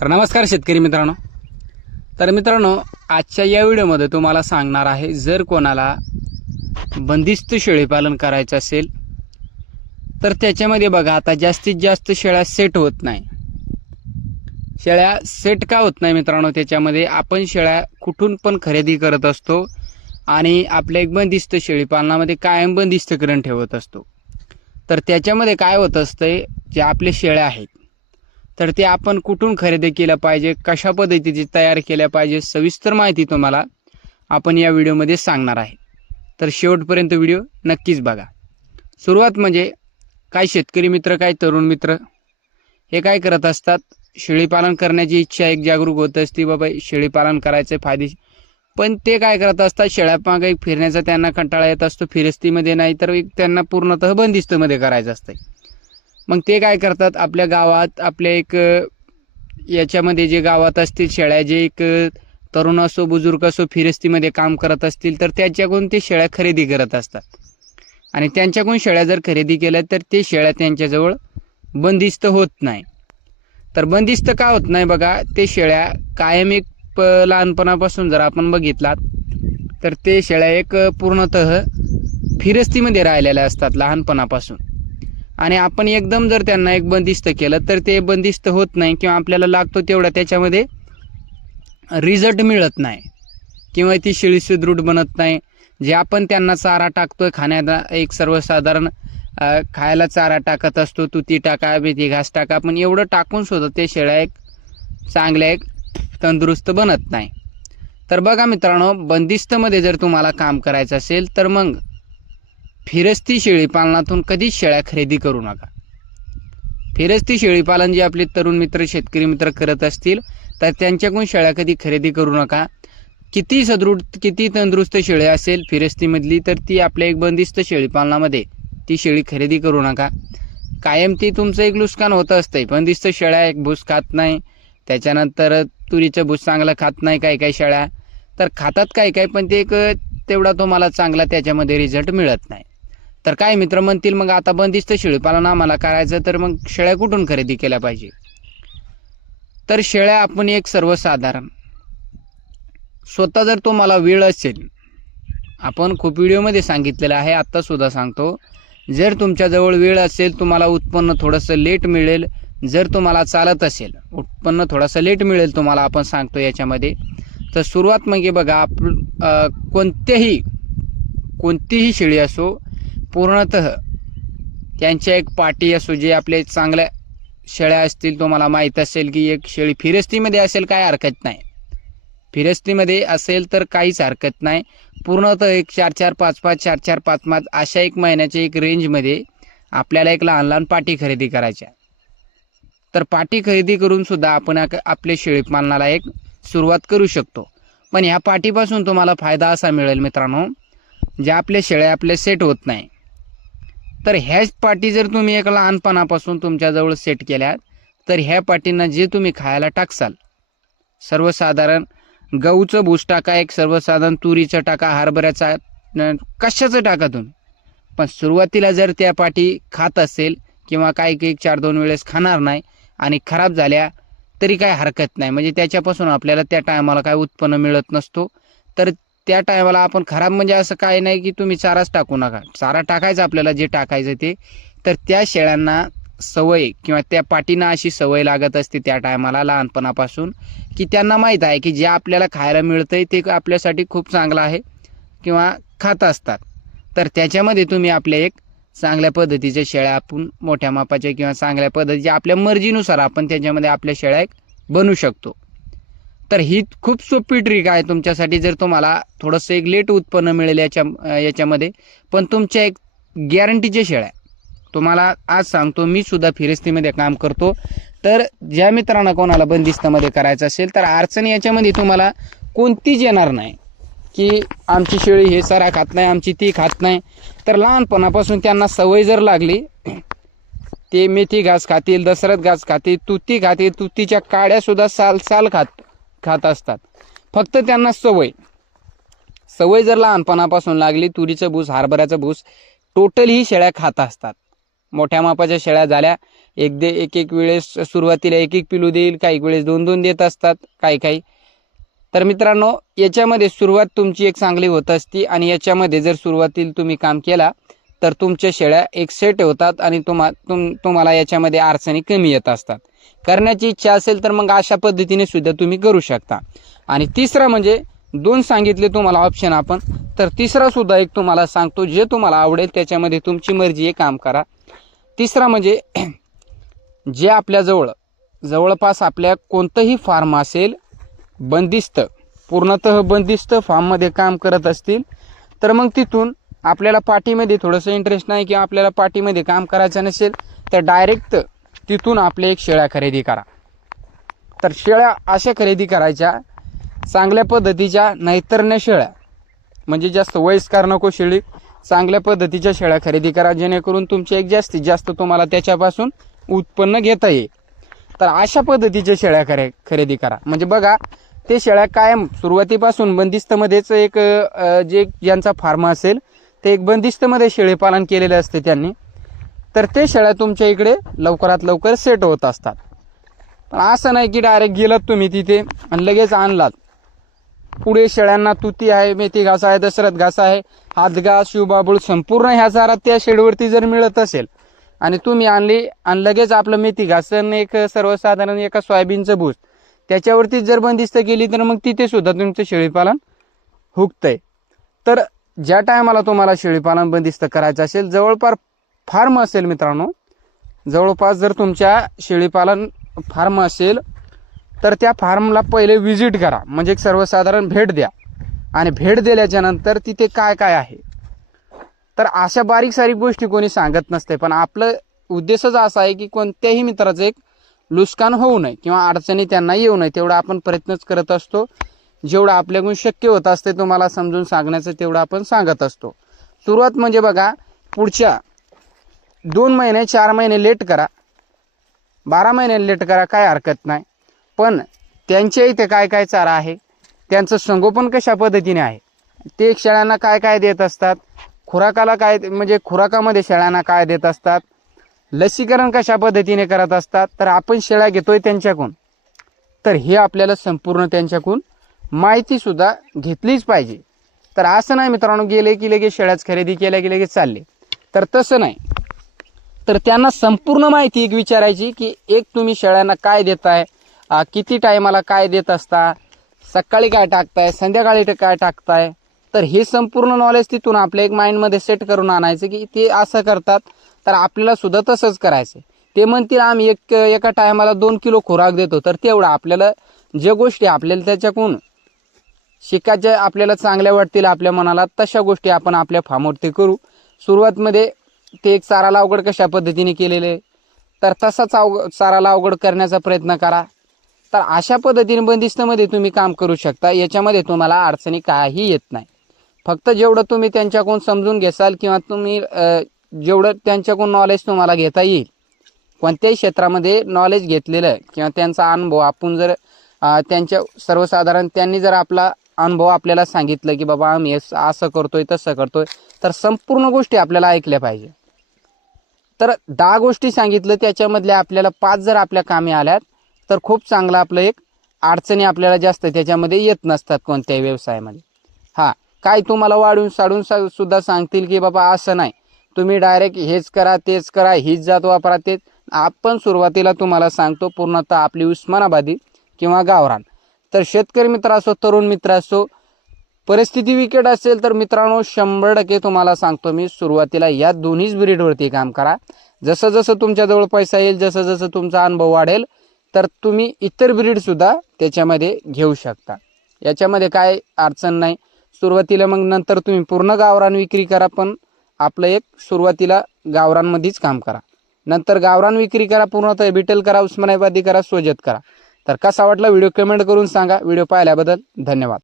तर नमस्कार शेतकरी मित्रांनो. तर मित्रांनो, आजच्या या व्हिडिओमध्ये तुम्हाला सांगणार आहे, जर कोणाला बंदिस्त शेळीपालन करायचं असेल तर त्याच्यामध्ये बघा, आता जास्तीत जास्त शेळ्या सेट होत नाही. शेळ्या सेट का होत नाही मित्रांनो? त्याच्यामध्ये आपण शेळ्या कुठून पण खरेदी करत असतो आणि आपल्या एक बंदिस्त शेळीपालनामध्ये कायम बंदिस्तकरण ठेवत असतो. तर त्याच्यामध्ये काय होत असतंय, जे आपले शेळ्या आहेत तर ते आपण कुठून खरेदी केलं पाहिजे, कशा पद्धतीची तयार केल्या पाहिजे, सविस्तर माहिती तुम्हाला आपण या व्हिडिओमध्ये सांगणार आहे. तर शेवटपर्यंत व्हिडिओ नक्कीच बघा. सुरुवात म्हणजे काय शेतकरी मित्र, काय तरुण मित्र हे काय करत असतात, शेळीपालन करण्याची इच्छा एक जागरूक होत असते, बाबा शेळीपालन करायचं फायदेशीर. पण ते काय करत असतात, शेळ्यामागे एक फिरण्याचा त्यांना कंटाळा येत असतो, फिरस्तीमध्ये नाही तर एक त्यांना पूर्णतः बंदिस्तमध्ये करायचं असतं. मग ते काय करतात, आपल्या गावात आपल्या एक याच्यामध्ये जे गावात असतील शेळ्या, जे एक तरुण असो बुजुर्ग असो फिरस्तीमध्ये काम करत असतील, तर त्याच्याकडून ते शेळ्या खरेदी करत असतात. आणि त्यांच्याकडून शेळ्या जर खरेदी केल्या तर ते शेळ्या त्यांच्याजवळ बंदिस्त होत नाही. तर बंदिस्त का होत नाही बघा, ते शेळ्या कायम एक लहानपणापासून जर आपण बघितलात तर ते शेळ्या एक पूर्णतः फिरस्तीमध्ये राहिलेल्या असतात लहानपणापासून. आणि आपण एकदम जर त्यांना एक बंदिस्त केलं तर ते बंदिस्त होत नाही, किंवा आपल्याला लागतो तेवढा त्याच्यामध्ये रिझल्ट मिळत नाही, किंवा ती शेळी सुदृढ बनत नाही. जे आपण त्यांना चारा टाकतोय, खाण्याला एक सर्वसाधारण खायला चारा टाकत असतो, तुती टाका, मेथी घास टाका, पण एवढं टाकून सुद्धा ते शेळ्या एक चांगल्या एक तंदुरुस्त बनत नाही. तर बघा मित्रांनो, बंदिस्तमध्ये जर तुम्हाला काम करायचं असेल तर मग फिरस्ती शेळीपालनातून कधीच शेळ्या खरेदी करू नका. फिरस्ती शेळीपालन जे आपले तरुण मित्र शेतकरी मित्र करत असतील तर त्यांच्याकडून शेळ्या कधी खरेदी करू नका. किती सदृढ किती तंदुरुस्त शेळी असेल फिरस्तीमधली, तर ती आपल्या एक बंदिस्त शेळीपालनामध्ये ती शेळी खरेदी करू नका. कायम ती तुमचं एक नुकसान होतं असतंय. बंदिस्त शेळ्या एक भूस खात नाही, त्याच्यानंतर तुरीचं भूस चांगलं खात नाही, काही शेळ्या तर खातात काही पण ते एक तेवढा तुम्हाला चांगला त्याच्यामध्ये रिझल्ट मिळत नाही. तर काय मित्र म्हणतील, मग आता बंदिस्त शेळीपालन आम्हाला करायचं, तर मग शेळ्या कुठून खरेदी केल्या पाहिजे? तर शेळ्या आपण एक सर्वसाधारण स्वतः जर तुम्हाला वेळ असेल, आपण खूप व्हिडिओमध्ये सांगितलेलं आहे, आत्ता सुद्धा सांगतो, जर तुमच्याजवळ वेळ असेल, तुम्हाला उत्पन्न थोडंसं लेट मिळेल, जर तुम्हाला चालत असेल उत्पन्न थोडंसं लेट मिळेल तुम्हाला, आपण सांगतो याच्यामध्ये. तर सुरुवात म्हणजे बघा, कोणतीही शेळी असो, पूर्णतः त्यांच्या एक पाटी असो, जे आपले चांगल्या शेळ्या असतील, तुम्हाला माहीत असेल की एक शेळी फिरस्तीमध्ये असेल काय हरकत नाही, फिरस्तीमध्ये असेल तर काहीच हरकत नाही. पूर्णतः एक 4-4, 5-5, 4-4, 5-5 अशा एक महिन्याच्या एक रेंजमध्ये आपल्याला एक लहान लहान पाटी खरेदी करायच्या. तर पाटी खरेदी करून सुद्धा आपण आपले शेळीपालनाला एक सुरुवात करू शकतो. पण ह्या पाटीपासून तुम्हाला फायदा असा मिळेल मित्रांनो, ज्या आपल्या शेळ्या आपले सेट होत नाही, तर ह्याच पाटी जर तुम्ही एक लहानपणापासून तुमच्याजवळ सेट केल्या, तर ह्या पाटींना जे तुम्ही खायला टाकसाल, सर्वसाधारण गहूचं भूस टाका, एक सर्वसाधारण तुरीचं टाका, हरभऱ्याचा, कशाचं टाका तुम्ही, पण सुरुवातीला जर त्या पाटी खात असेल, किंवा काही 4-2 वेळेस खाणार नाही आणि खराब झाल्या तरी काय हरकत नाही, म्हणजे त्याच्यापासून आपल्याला त्या टायमाला काय उत्पन्न मिळत नसतो. तर त्या टायमाला आपण खराब म्हणजे असं काही नाही की तुम्ही चाराच टाकू नका, चारा टाकायचा आपल्याला जे टाकायचं ते. तर त्या शेळ्यांना सवय किंवा त्या पाटींना अशी सवय लागत असते त्या टायमाला लहानपणापासून, की त्यांना माहीत आहे की जे आपल्याला खायला मिळतंय ते आपल्यासाठी खूप चांगलं आहे, किंवा खात असतात. तर त्याच्यामध्ये तुम्ही आपल्या एक चांगल्या पद्धतीच्या शेळ्या, आपण मोठ्या मापाच्या किंवा चांगल्या पद्धतीच्या आपल्या मर्जीनुसार आपण त्याच्यामध्ये आपल्या शेळ्या एक बनवू शकतो. तर ही खूप सोपी ट्रिक आहे तुमच्यासाठी, जर तुम्हाला थोडंसं एक लेट उत्पन्न मिळेल याच्यामध्ये, पण तुमच्या एक गॅरंटीच्या शेळ्या. तुम्हाला आज सांगतो, मी सुद्धा फिरस्तीमध्ये काम करतो, तर ज्या मित्रांना कोणाला बंदिस्तामध्ये करायचं असेल तर अडचण याच्यामध्ये तुम्हाला कोणतीच येणार नाही, की आमची शेळी हे चारा खात नाही, आमची ती खात नाही. तर लहानपणापासून त्यांना सवय जर लागली, ते मेथी घास खातील, दशरथ घास खातील, तुती खातील, तुतीच्या काड्या सुद्धा साल खात असतात. फक्त त्यांना सवय जर लहानपणापासून लागली, तुरीचं भूस, हरभऱ्याचं भूस टोटल ही शेळ्या खात असतात. मोठ्या मापाच्या शेळ्या झाल्या, एक एक वेळेस सुरुवातीला एक एक पिलू देईल, काही वेळेस 2-2 देत असतात काही. तर मित्रांनो, याच्यामध्ये सुरुवात तुमची एक चांगली होत असती आणि याच्यामध्ये जर सुरुवातीला तुम्ही काम केला तर तुमच्या शेळ्या एक सेट होतात आणि तुम्हाला याच्यामध्ये अडचणी कमी येत असतात. करण्याची इच्छा असेल तर मग अशा पद्धतीने सुद्धा तुम्ही करू शकता. आणि तिसरा म्हणजे 2 सांगितले तुम्हाला ऑप्शन आपण, तर तिसरा सुद्धा एक तुम्हाला सांगतो, जे तुम्हाला आवडेल त्याच्यामध्ये तुमची मर्जी आहे, काम करा. तिसरा म्हणजे जे आपल्या जवळपास आपल्या कोणतंही फार्म असेल बंदिस्त, पूर्णतः बंदिस्त फार्ममध्ये काम करत असतील, तर मग तिथून आपल्याला पाठीमध्ये थोडंसं इंटरेस्ट नाही किंवा आपल्याला पाठीमध्ये काम करायचं नसेल तर डायरेक्ट तिथून आपल्या एक शेळ्या खरेदी करा. तर शेळ्या अशा खरेदी करायच्या चांगल्या पद्धतीच्या, नैतरण्य शेळ्या, म्हणजे जास्त वयस्कर नको शेळी, चांगल्या पद्धतीच्या शेळ्या खरेदी करा, जेणेकरून तुमचे एक जास्तीत जास्त तुम्हाला त्याच्यापासून उत्पन्न घेता येईल. तर अशा पद्धतीच्या शेळ्या खरेदी करा. म्हणजे बघा, ते शेळ्या कायम सुरुवातीपासून बंदिस्तमध्येच एक जे ज्यांचा फार्म असेल ते एक बंदिस्तमध्ये शेळीपालन केलेले असते त्यांनी, तर ते शेळ्या तुमच्या इकडे लवकरात लवकर सेट होत असतात. पण असं नाही की डायरेक्ट गेलात तुम्ही तिथे आणि लगेच आणलात. पुढे शेळ्यांना तुती आहे, मेथी घास आहे, दशरथ घास आहे, हातघास, शिवबाबूळ संपूर्ण ह्या चारा त्या शेडवरती जर मिळत असेल आणि तुम्ही आणली आणि लगेच आपलं मेथी घास एक सर्वसाधारण एका सोयाबीनचं भूस त्याच्यावरती जर बंदिस्त केली तर मग तिथे सुद्धा तुमचं शेळीपालन हुकतंय. तर ज्या टायमाला तुम्हाला शेळीपालन बंदिस्त करायचं असेल, जवळपास फार्म असेल मित्रांनो, जवळपास जर तुमच्या शेळीपालन फार्म असेल तर त्या फार्मला पहिले व्हिजिट करा, म्हणजे एक सर्वसाधारण भेट द्या. आणि भेट दिल्याच्या नंतर तिथे काय काय आहे, तर अशा बारीक सारीक गोष्टी कोणी सांगत नसते, पण आपलं उद्देशच असा आहे की कोणत्याही मित्राचं एक नुकसान होऊ नये किंवा अडचणी त्यांना येऊ नये, तेवढा आपण प्रयत्नच करत असतो. जेवढं आपल्याकडून शक्य होत असते तुम्हाला समजून सांगण्याचं तेवढं आपण सांगत असतो. सुरुवात म्हणजे बघा, पुढच्या 2 महिने 4 महिने लेट करा, 12 महिने लेट करा, काय हरकत नाही. पण त्यांच्या इथे काय काय चारा आहे, त्यांचं संगोपन कशा पद्धतीने आहे, ते शेळ्यांना काय काय देत असतात, खुराकाला काय, म्हणजे खुराकामध्ये शेळ्यांना काय देत असतात, लसीकरण कशा पद्धतीने करत असतात, तर आपण शेळ्या घेतोय त्यांच्याकडून, तर हे आपल्याला संपूर्ण त्यांच्याकडून माहिती सुद्धा घेतलीच पाहिजे. तर असं नाही मित्रांनो, गेले की लगेच शेळ्याच खरेदी केल्या की लगेच चालले, तर तसं नाही. तर त्यांना संपूर्ण माहिती एक विचारायची की एक तुम्ही शेळ्यांना काय देताय, किती टायमाला काय देत असता, सकाळी काय टाकताय, संध्याकाळी काय टाकताय, तर हे संपूर्ण नॉलेज तिथून आपल्या एक माइंडमध्ये सेट करून आणायचं की ते असं करतात तर आपल्याला सुद्धा तसंच करायचं. ते म्हणतील आम्ही एका टायमाला 2 किलो खुराक देतो, तर तेवढं आपल्याला ज्या गोष्टी आपल्याला त्याच्याकडून शिकायच्या आपल्याला चांगल्या वाटतील आपल्या मनाला, तशा गोष्टी आपण आपल्या फार्मवरती करू. सुरुवातमध्ये ते एक चाराला अवघड कशा पद्धतीने केलेले, तर तसाच चाराला अवघड करण्याचा प्रयत्न करा. तर अशा पद्धतीने बंदिस्तमध्ये तुम्ही काम करू शकता. याच्यामध्ये तुम्हाला अडचणी काही येत नाही. फक्त जेवढं तुम्ही त्यांच्याकडून समजून घेसाल किंवा तुम्ही जेवढं त्यांच्याकडून नॉलेज तुम्हाला घेता येईल, कोणत्याही क्षेत्रामध्ये नॉलेज घेतलेलं किंवा त्यांचा अनुभव आपण जर त्यांच्या सर्वसाधारण त्यांनी जर आपला अनुभव आपल्याला सांगितलं की बाबा आम्ही असं करतोय तसं करतोय, तर संपूर्ण गोष्टी आपल्याला ऐकल्या पाहिजे. तर 10 गोष्टी सांगितलं, त्याच्यामधल्या आपल्याला 5 जर आपल्या कामी आल्यात तर खूप चांगलं, आपलं एक अडचणी आपल्याला जास्त त्याच्यामध्ये येत नसतात कोणत्याही व्यवसायामध्ये. काय तुम्हाला वाढून साडून सुद्धा सांगतील की बाबा असं नाही, तुम्ही डायरेक्ट हेच करा तेच करा, हीच जात वापरा, तेच आपण सुरुवातीला तुम्हाला सांगतो पूर्णतः आपली उस्मानाबादी किंवा गावरान. तर शेतकरी मित्र असो, तरुण मित्र असो, परिस्थिती विकट असेल तर मित्रांनो 100% तुम्हाला सांगतो मी, सुरुवातीला या दोन्हीच ब्रीडवरती काम करा. जसं जसं तुमच्याजवळ पैसा येईल, जसं जसं तुमचा अनुभव वाढेल, तर तुम्ही इतर ब्रीड सुद्धा त्याच्यामध्ये घेऊ शकता. याच्यामध्ये काय अडचण नाही. सुरुवातीला मग नंतर तुम्ही पूर्ण गावरान विक्री करा, पण आपलं एक सुरुवातीला गावरानमध्येच काम करा, नंतर गावरान विक्री करा, पूर्णतः बिटल करा, उस्मानाबादी करा, सोजत करा. तर कसा वाटला व्हिडिओ कमेंट करून सांगा. व्हिडिओ पाहिल्याबद्दल धन्यवाद.